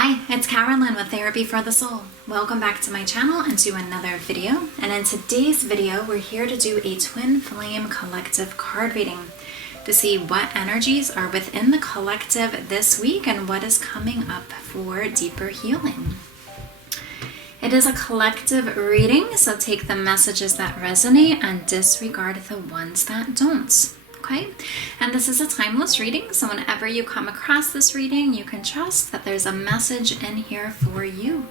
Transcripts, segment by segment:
Hi, it's Carolyn with Therapy for the Soul. Welcome back to my channel and to another video. And in today's video, we're here to do a twin flame collective card reading to see what energies are within the collective this week and what is coming up for deeper healing. It is a collective reading, so take the messages that resonate and disregard the ones that don't. Okay, and this is a timeless reading, so whenever you come across this reading, you can trust that there's a message in here for you.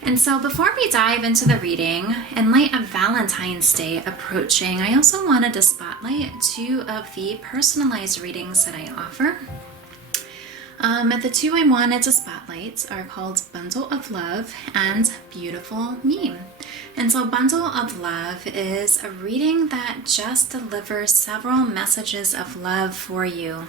And so before we dive into the reading, in light of Valentine's Day approaching, I also wanted to spotlight two of the personalized readings that I offer. The two I wanted to spotlight are called Bundle of Love and Beautiful Me. And so Bundle of Love is a reading that just delivers several messages of love for you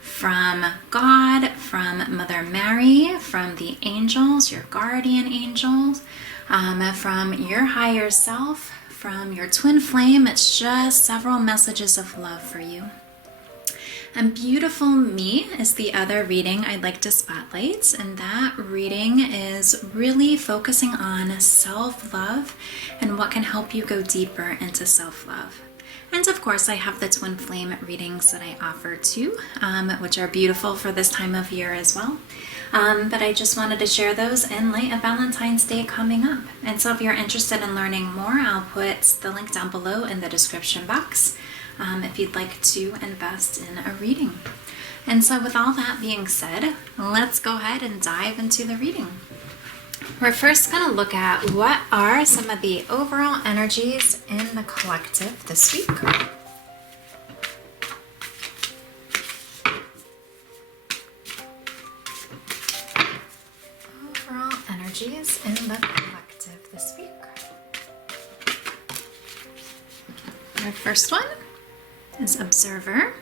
from God, from Mother Mary, from the angels, your guardian angels, from your higher self, from your twin flame. It's just several messages of love for you. And Beautiful Me is the other reading I'd like to spotlight, and that reading is really focusing on self-love and what can help you go deeper into self-love. And of course, I have the twin flame readings that I offer too, which are beautiful for this time of year as well. But I just wanted to share those in light of Valentine's Day coming up. And so if you're interested in learning more, I'll put the link down below in the description box. If you'd like to invest in a reading. And so with all that being said, let's go ahead and dive into the reading. We're first going to look at what are some of the overall energies in the collective this week. Overall energies in the collective this week. Our first one is Observer.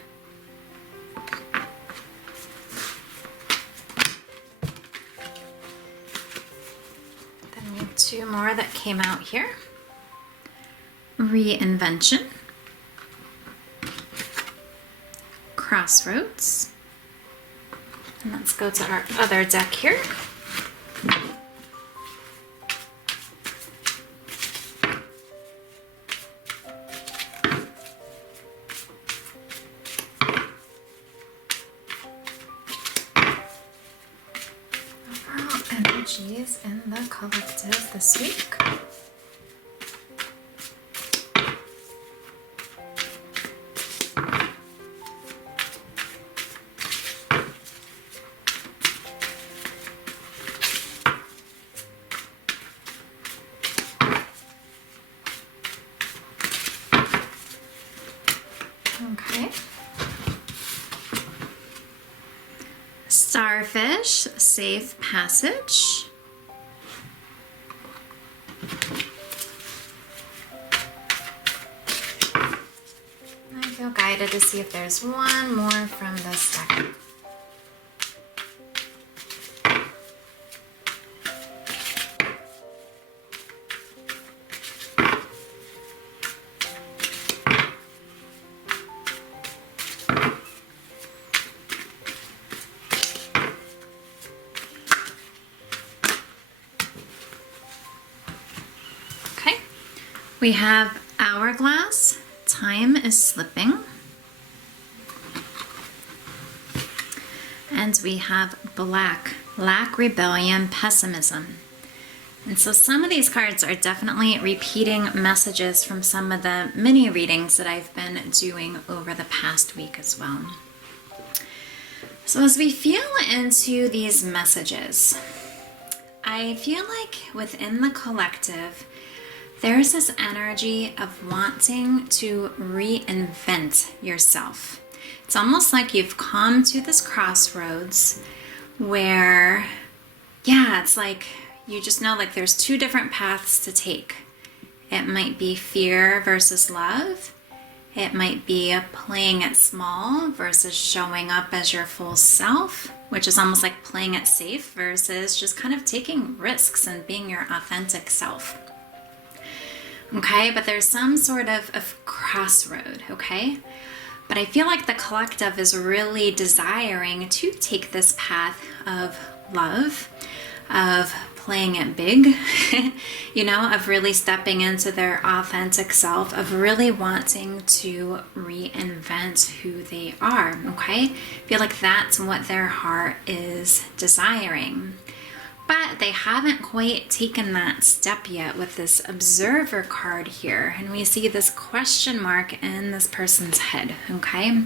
Then we have two more that came out here. Reinvention. Crossroads. And let's go to our other deck here. Energies in the collective this week. Okay. Starfish, Safe Passage. I feel guided to see if there's one more from this deck. We have Hourglass, Time is Slipping. And we have Black, Lack, Rebellion, Pessimism. And so some of these cards are definitely repeating messages from some of the mini readings that I've been doing over the past week as well. So as we feel into these messages, I feel like within the collective, there's this energy of wanting to reinvent yourself. It's almost like you've come to this crossroads where, it's like you just know like there's two different paths to take. It might be fear versus love. It might be playing it small versus showing up as your full self, which is almost like playing it safe versus just kind of taking risks and being your authentic self. Okay, but there's some sort of crossroad, okay? But I feel like the collective is really desiring to take this path of love, of playing it big, you know, of really stepping into their authentic self, of really wanting to reinvent who they are, okay? I feel like that's what their heart is desiring. But they haven't quite taken that step yet with this observer card here. And we see this question mark in this person's head, okay?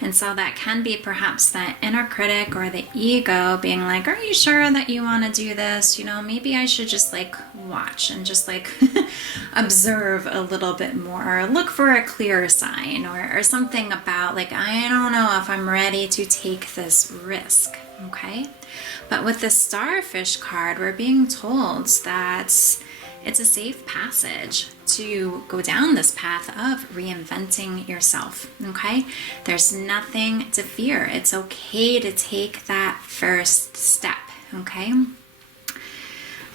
And so that can be perhaps that inner critic or the ego being like, are you sure that you want to do this? You know, maybe I should just like watch and just like observe a little bit more, or look for a clear sign, or something about like, I don't know if I'm ready to take this risk, okay? But with the starfish card, we're being told that it's a safe passage to go down this path of reinventing yourself, okay? There's nothing to fear. It's okay to take that first step, okay?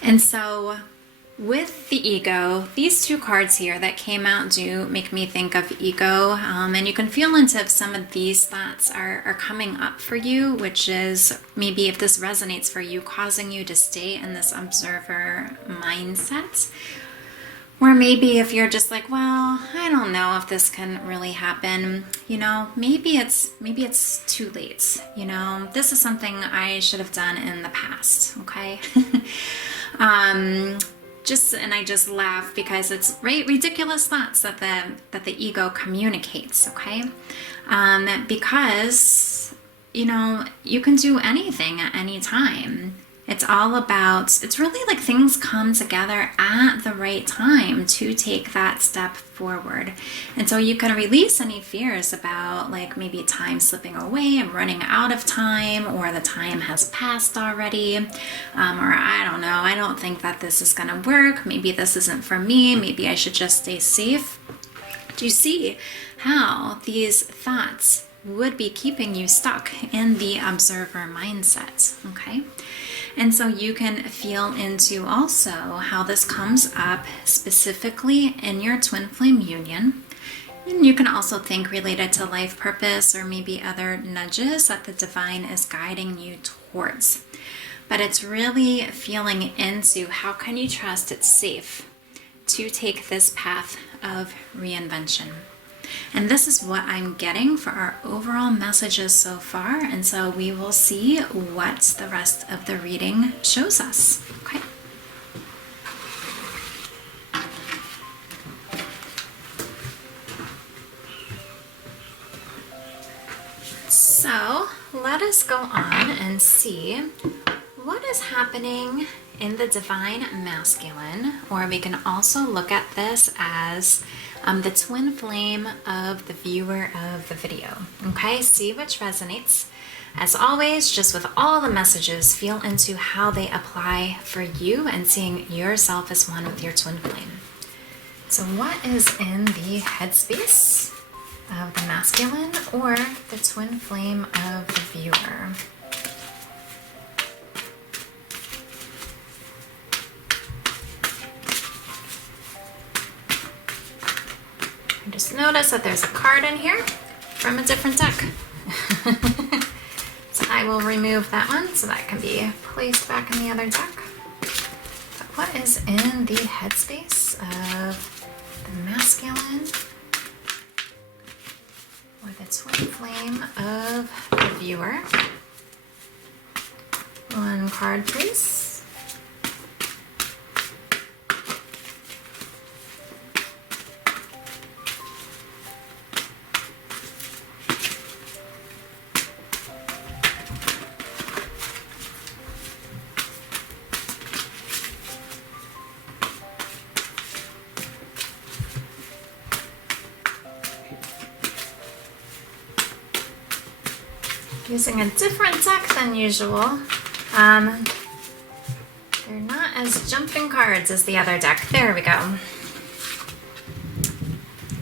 And so with the ego, these two cards here that came out do make me think of ego, and you can feel into if some of these thoughts are coming up for you, which is maybe if this resonates for you, causing you to stay in this observer mindset. Or maybe if you're just like, well, I don't know if this can really happen, you know, maybe it's too late, you know, this is something I should have done in the past, okay? And I just laugh because it's ridiculous thoughts that the ego communicates, okay? Because, you know, you can do anything at any time. It's all about, it's really like things come together at the right time to take that step forward. And so you can release any fears about like maybe time slipping away, I'm running out of time, or the time has passed already, or I don't know, I don't think that this is gonna work, maybe this isn't for me, maybe I should just stay safe. Do you see how these thoughts would be keeping you stuck in the observer mindset, okay? And so you can feel into also how this comes up specifically in your twin flame union. And you can also think related to life purpose or maybe other nudges that the divine is guiding you towards. But it's really feeling into how can you trust it's safe to take this path of reinvention. And this is what I'm getting for our overall messages so far. And so we will see what the rest of the reading shows us. Okay. So let us go on and see what is happening in the divine masculine, or we can also look at this as the twin flame of the viewer of the video. Okay, see which resonates. As always, just with all the messages, feel into how they apply for you and seeing yourself as one with your twin flame. So what is in the headspace of the masculine or the twin flame of the viewer? Just notice that there's a card in here from a different deck. So I will remove that one so that can be placed back in the other deck. But what is in the headspace of the masculine or the twin flame of the viewer? One card, please. Using a different deck than usual. They're not as jumping cards as the other deck. There we go.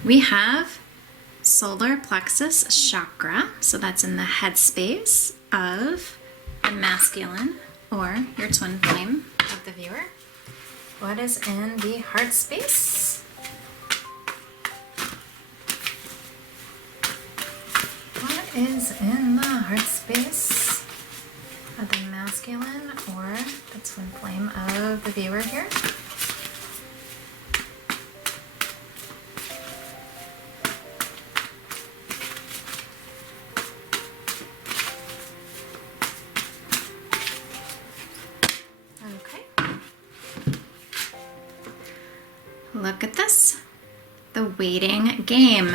We have solar plexus chakra, so that's in the headspace of the masculine or your twin flame of the viewer. What is in the heart space is in the heart space of the masculine or the twin flame of the viewer here? Okay. Look at this. The waiting game.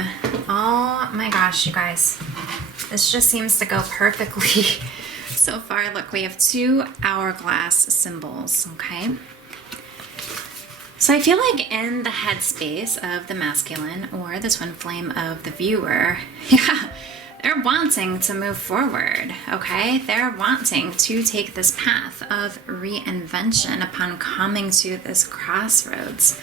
Oh my gosh, you guys. This just seems to go perfectly so far. Look, we have 2 hourglass symbols, okay? So I feel like in the headspace of the masculine or the twin flame of the viewer, yeah, they're wanting to move forward, okay? They're wanting to take this path of reinvention upon coming to this crossroads.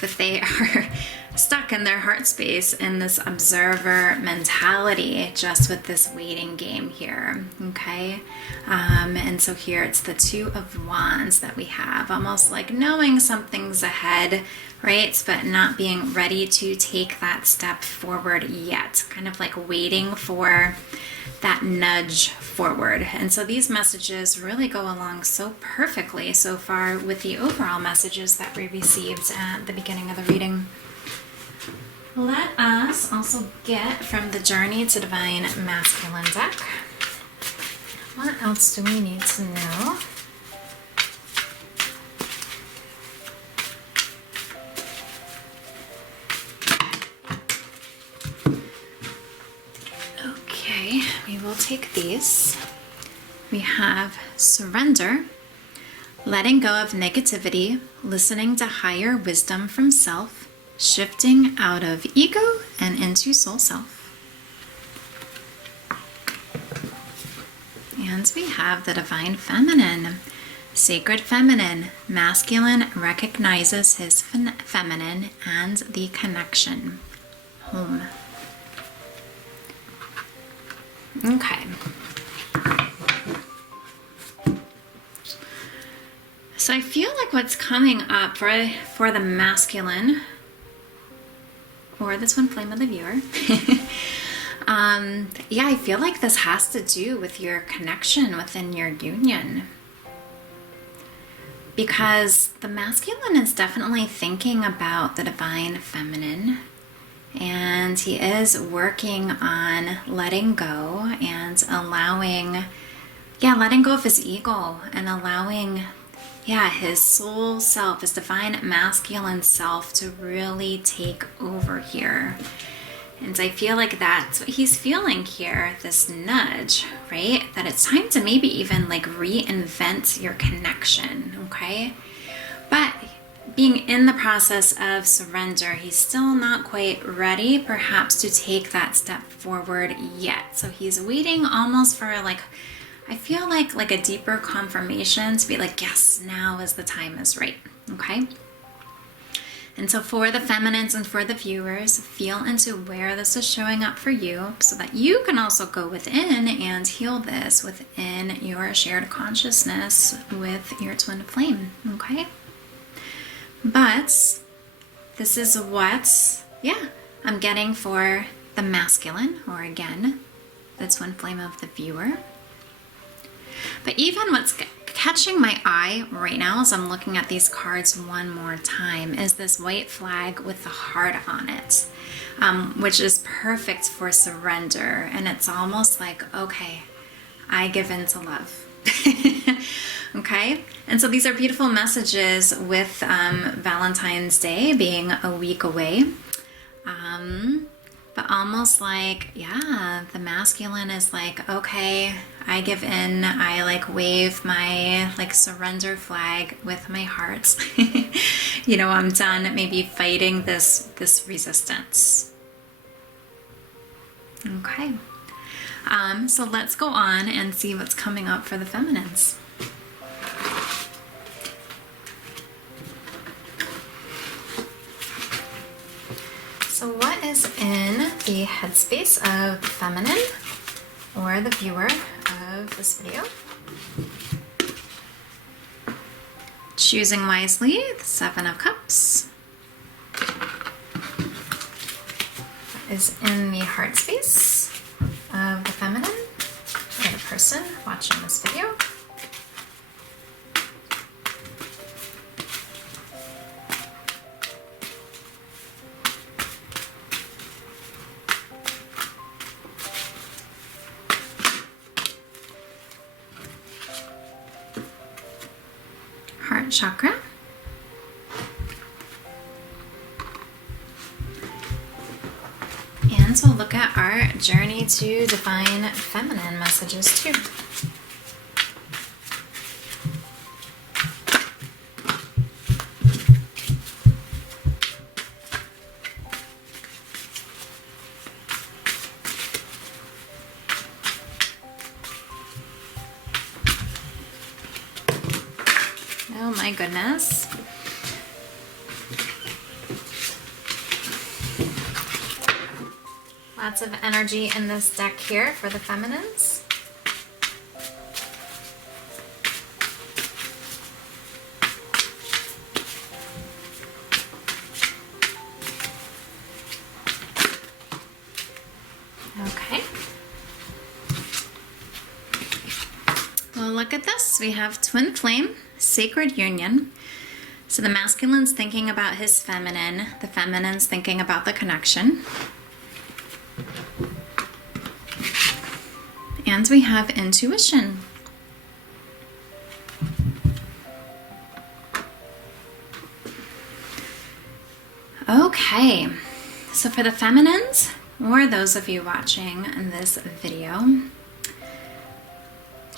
But they are stuck in their heart space in this observer mentality, just with this waiting game here, okay? And so here it's the 2 of Wands that we have, almost like knowing something's ahead, right? But not being ready to take that step forward yet, kind of like waiting for that nudge forward. And so these messages really go along so perfectly so far with the overall messages that we received at the beginning of the reading. Let us also get from the Journey to Divine Masculine deck. What else do we need to know? Okay, we will take these. We have surrender, letting go of negativity, listening to higher wisdom from self, shifting out of ego and into soul self. And we have the Divine Feminine, sacred feminine, masculine recognizes his feminine and the connection, home. Okay. So I feel like what's coming up for the masculine or the twin flame of the viewer, yeah, I feel like this has to do with your connection within your union. Because the masculine is definitely thinking about the divine feminine, and he is working on letting go and allowing, letting go of his ego and allowing, his soul self, his divine masculine self to really take over here. And I feel like that's what he's feeling here, this nudge, right? That it's time to maybe even like reinvent your connection, okay? But being in the process of surrender, he's still not quite ready perhaps to take that step forward yet. So he's waiting almost for like, I feel like a deeper confirmation to be like, yes, now is the time is right, okay? And so for the feminines and for the viewers, feel into where this is showing up for you so that you can also go within and heal this within your shared consciousness with your twin flame, okay? But this is what, I'm getting for the masculine, or again, the twin flame of the viewer. But even what's catching my eye right now as I'm looking at these cards one more time is this white flag with the heart on it, which is perfect for surrender. And it's almost like, okay, I give in to love. Okay? And so these are beautiful messages with Valentine's Day being a week away. But almost like, the masculine is like, okay, I give in. I like wave my like surrender flag with my heart. I'm done maybe fighting this resistance. Okay. So let's go on and see what's coming up for the feminines. So what is in the headspace of the feminine or the viewer of this video? Choosing wisely, the 7 of Cups. That is in the heart space of the feminine. watching this video. Heart chakra. And we'll look at our journey to divine feminine messages too. Oh my goodness. Lots of energy in this deck here for the feminines. Okay. Well, look at this. We have twin flame, sacred union. So the masculine's thinking about his feminine, the feminine's thinking about the connection. And we have intuition. Okay, so for the feminines, or those of you watching this video,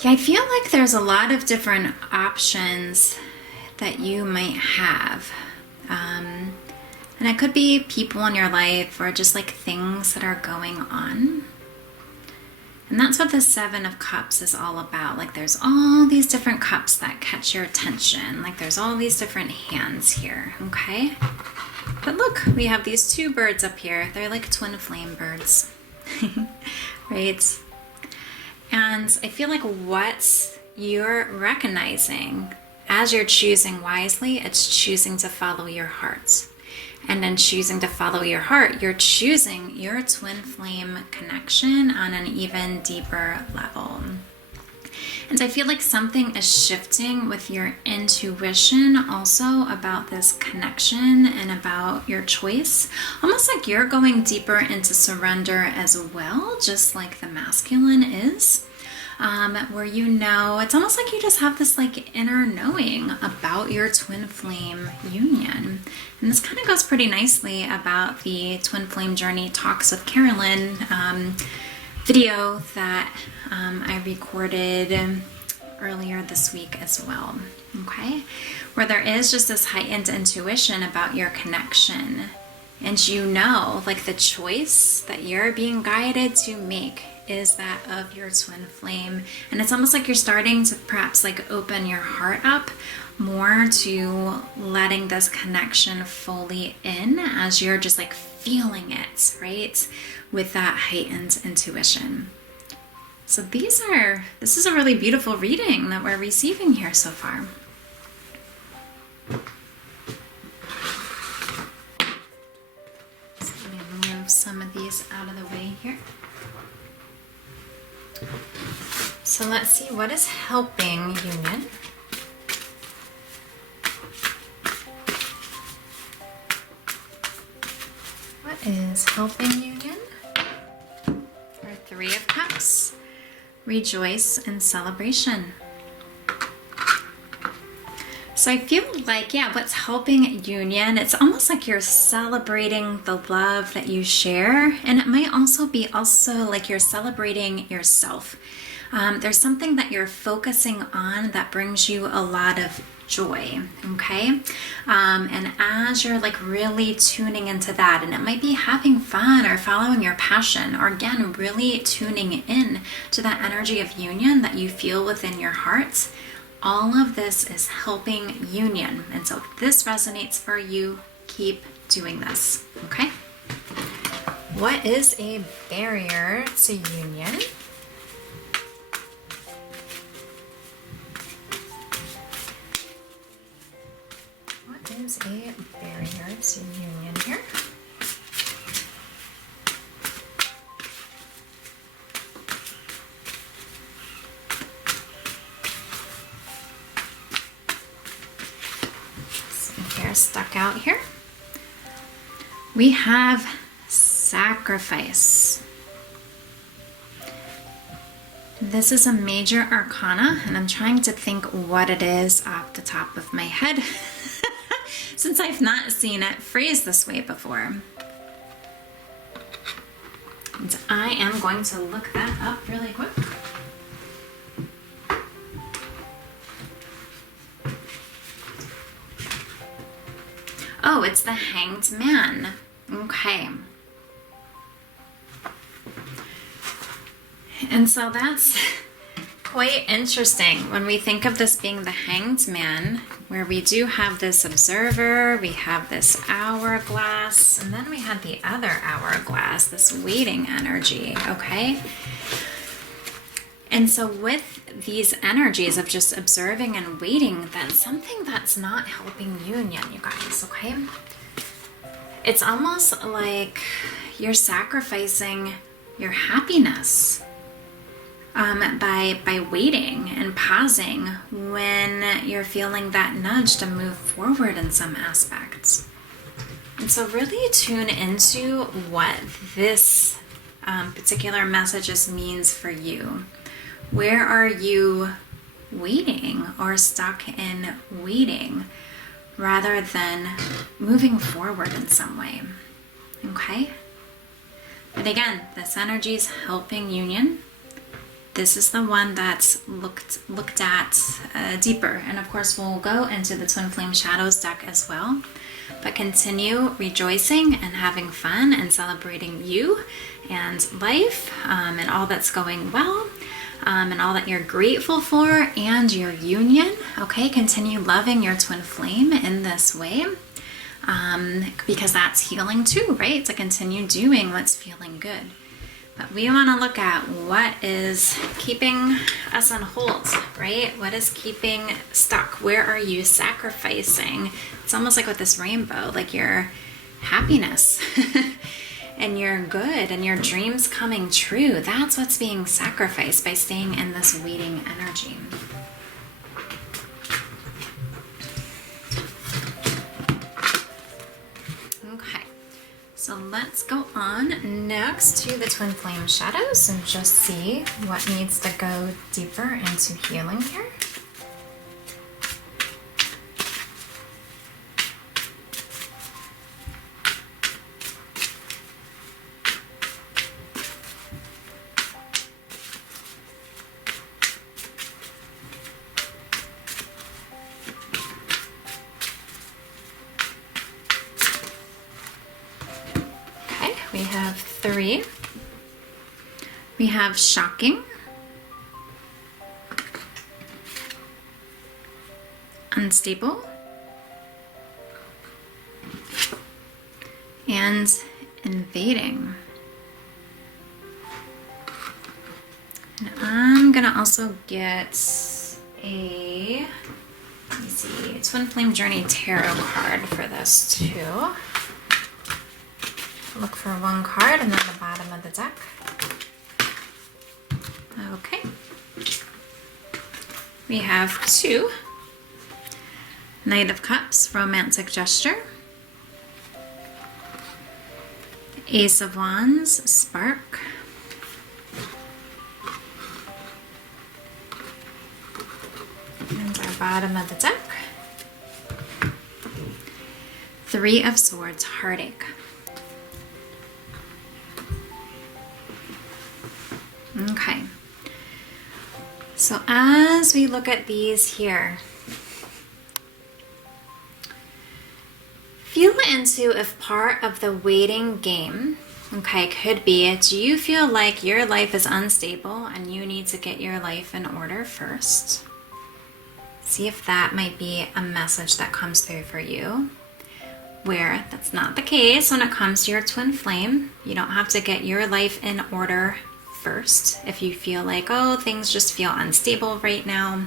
yeah, I feel like there's a lot of different options that you might have. And it could be people in your life or just like things that are going on. And that's what the Seven of Cups is all about. Like there's all these different cups that catch your attention. Like there's all these different hands here, okay? But look, we have these two birds up here. They're like twin flame birds, right? And I feel like what you're recognizing as you're choosing wisely, it's choosing to follow your heart. And in choosing to follow your heart, you're choosing your twin flame connection on an even deeper level. And I feel like something is shifting with your intuition also about this connection and about your choice. Almost like you're going deeper into surrender as well, just like the masculine is. Where you know, it's almost like you just have this like inner knowing about your twin flame union. And this kind of goes pretty nicely about the Twin Flame Journey Talks with Carolyn video that I recorded earlier this week as well, okay? Where there is just this heightened intuition about your connection. And you know, like the choice that you're being guided to make is that of your twin flame. And it's almost like you're starting to perhaps like open your heart up more to letting this connection fully in as you're just like feeling it, right? With that heightened intuition. So this is a really beautiful reading that we're receiving here so far. So let me move some of these out of the way here. So let's see, what is helping union? What is helping union? Our Three of Cups, rejoice and celebration. So I feel like, yeah, what's helping union, it's almost like you're celebrating the love that you share. And it might also be like you're celebrating yourself. There's something that you're focusing on that brings you a lot of joy, okay? And as you're like really tuning into that, and it might be having fun or following your passion, or again, really tuning in to that energy of union that you feel within your heart, all of this is helping union. And so if this resonates for you, keep doing this, okay? What is a barrier to union? What is a barrier to union here? are stuck out here. We have sacrifice. This is a major arcana, and I'm trying to think what it is off the top of my head since I've not seen it phrased this way before. And I am going to look that up really quick. Oh, it's the Hanged Man. Okay. And so that's quite interesting when we think of this being the Hanged Man, where we do have this observer, we have this hourglass, and then we have the other hourglass, this waiting energy, okay? And so with these energies of just observing and waiting, that's something that's not helping union, you guys, okay? It's almost like you're sacrificing your happiness by waiting and pausing when you're feeling that nudge to move forward in some aspects. And so really tune into what this particular message means for you. Where are you waiting or stuck in waiting rather than moving forward in some way? Okay? But again, this energy is helping union. This is the one that's looked at deeper. And of course, we'll go into the Twin Flame Shadows deck as well. But continue rejoicing and having fun and celebrating you and life and all that's going well. And all that you're grateful for and your union. Okay, continue loving your twin flame in this way because that's healing too, right? To continue doing what's feeling good. But we want to look at what is keeping us on hold, right? What is keeping stuck? Where are you sacrificing? It's almost like with this rainbow, like your happiness. And your good and your dreams coming true. That's what's being sacrificed by staying in this waiting energy. Okay, so let's go on next to the Twin Flame Shadows and just see what needs to go deeper into healing here. We have 3. We have shocking, unstable, and invading. And I'm gonna also get a, let me see, Twin Flame Journey Tarot card for this too. Look for one card and then the bottom of the deck. Okay. We have 2. Knight of Cups, Romantic Gesture. Ace of Wands, Spark. And our bottom of the deck. 3 of Swords, Heartache. Okay, so as we look at these here, feel into if part of the waiting game, okay, could be, do you feel like your life is unstable and you need to get your life in order first? See if that might be a message that comes through for you. Where that's not the case when it comes to your twin flame. You don't have to get your life in order first. If you feel like, oh, things just feel unstable right now,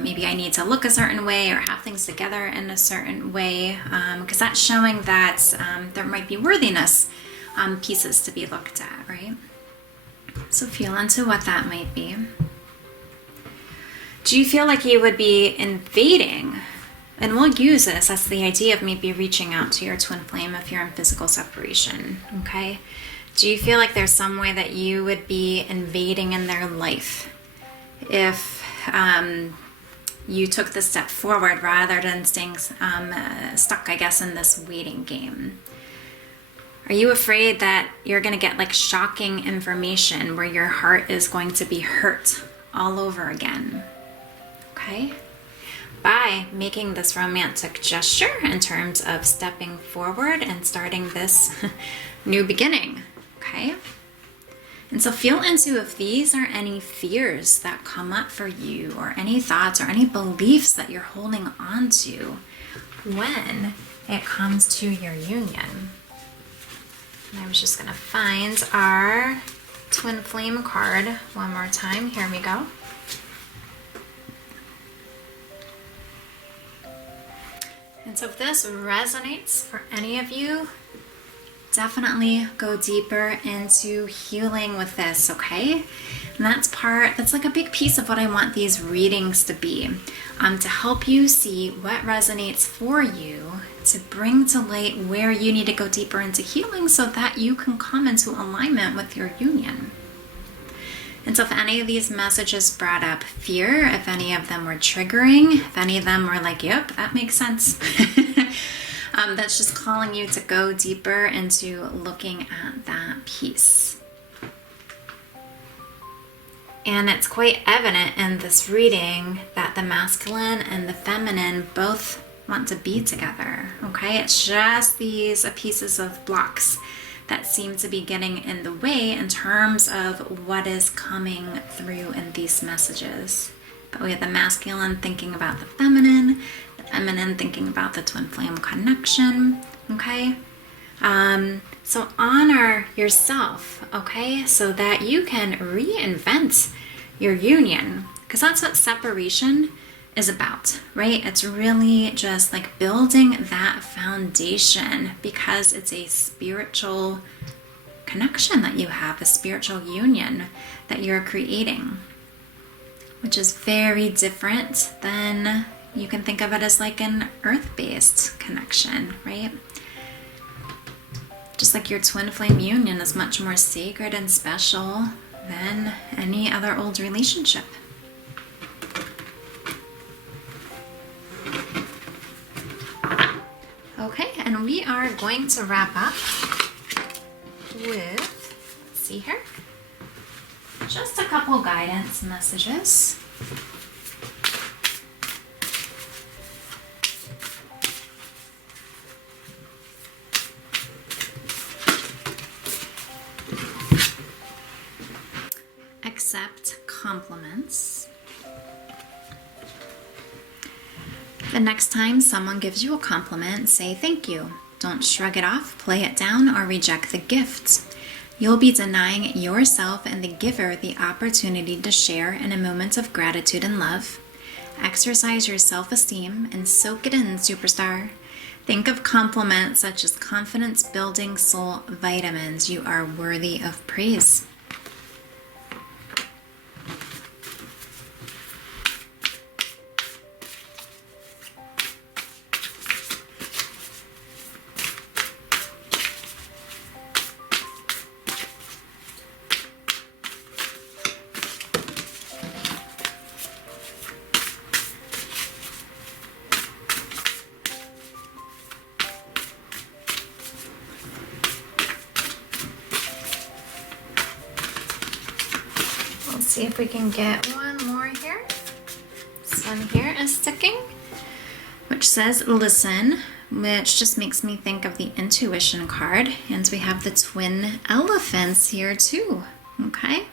maybe I need to look a certain way or have things together in a certain way, because that's showing that there might be worthiness pieces to be looked at, right? So feel into what that might be. Do you feel like you would be invading And we'll use this as the idea of maybe reaching out to your twin flame if you're in physical separation, okay? Do you feel like there's some way that you would be invading in their life if you took the step forward rather than staying stuck, I guess, in this waiting game? Are you afraid that you're going to get like shocking information where your heart is going to be hurt all over again? Okay? By making this romantic gesture in terms of stepping forward and starting this new beginning, okay? And so feel into if these are any fears that come up for you, or any thoughts or any beliefs that you're holding on to when it comes to your union. And I was just gonna find our twin flame card one more time. Here we go. And so if this resonates for any of you, definitely go deeper into healing with this, okay? And that's like a big piece of what I want these readings to be, to help you see what resonates for you, to bring to light where you need to go deeper into healing so that you can come into alignment with your union. And so if any of these messages brought up fear, if any of them were triggering, if any of them were like, yep, that makes sense, that's just calling you to go deeper into looking at that piece. And it's quite evident in this reading that the masculine and the feminine both want to be together, okay? It's just these pieces of blocks that seem to be getting in the way in terms of what is coming through in these messages. But we have the masculine thinking about the feminine thinking about the twin flame connection, okay? So honor yourself, okay? So that you can reinvent your union, because that's what separation is about, right? It's really just like building that foundation, because it's a spiritual connection that you have, a spiritual union that you're creating, which is very different than, you can think of it as like an earth-based connection, right? Just like your twin flame union is much more sacred and special than any other old relationship. Okay, and we are going to wrap up with, let's see here, just a couple guidance messages. Accept compliments. The next time someone gives you a compliment, say thank you. Don't shrug it off, play it down, or reject the gift. You'll be denying yourself and the giver the opportunity to share in a moment of gratitude and love. Exercise your self-esteem and soak it in, superstar. Think of compliments such as confidence-building soul vitamins. You are worthy of praise. See if we can get one more here. This one here is sticking, which says listen, which just makes me think of the intuition card. And we have the twin elephants here too, okay?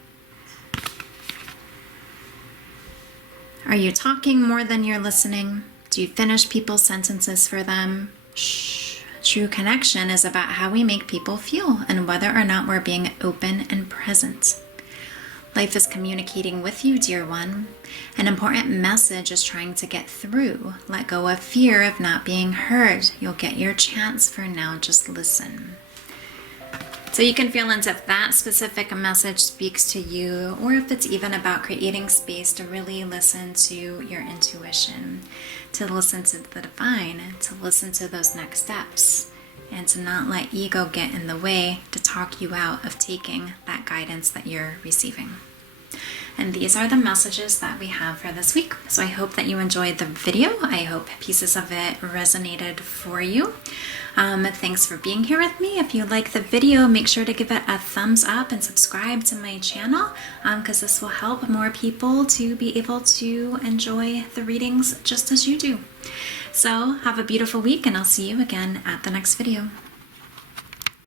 Are you talking more than you're listening? Do you finish people's sentences for them? Shh. True connection is about how we make people feel and whether or not we're being open and present. Life is communicating with you, dear one. An important message is trying to get through. Let go of fear of not being heard. You'll get your chance for now. Just listen. So you can feel into if that specific message speaks to you, or if it's even about creating space to really listen to your intuition, to listen to the divine, to listen to those next steps, and to not let ego get in the way to talk you out of taking that guidance that you're receiving. And these are the messages that we have for this week. So I hope that you enjoyed the video. I hope pieces of it resonated for you. Thanks for being here with me. If you like the video, make sure to give it a thumbs up and subscribe to my channel, because this will help more people to be able to enjoy the readings just as you do. So have a beautiful week, and I'll see you again at the next video.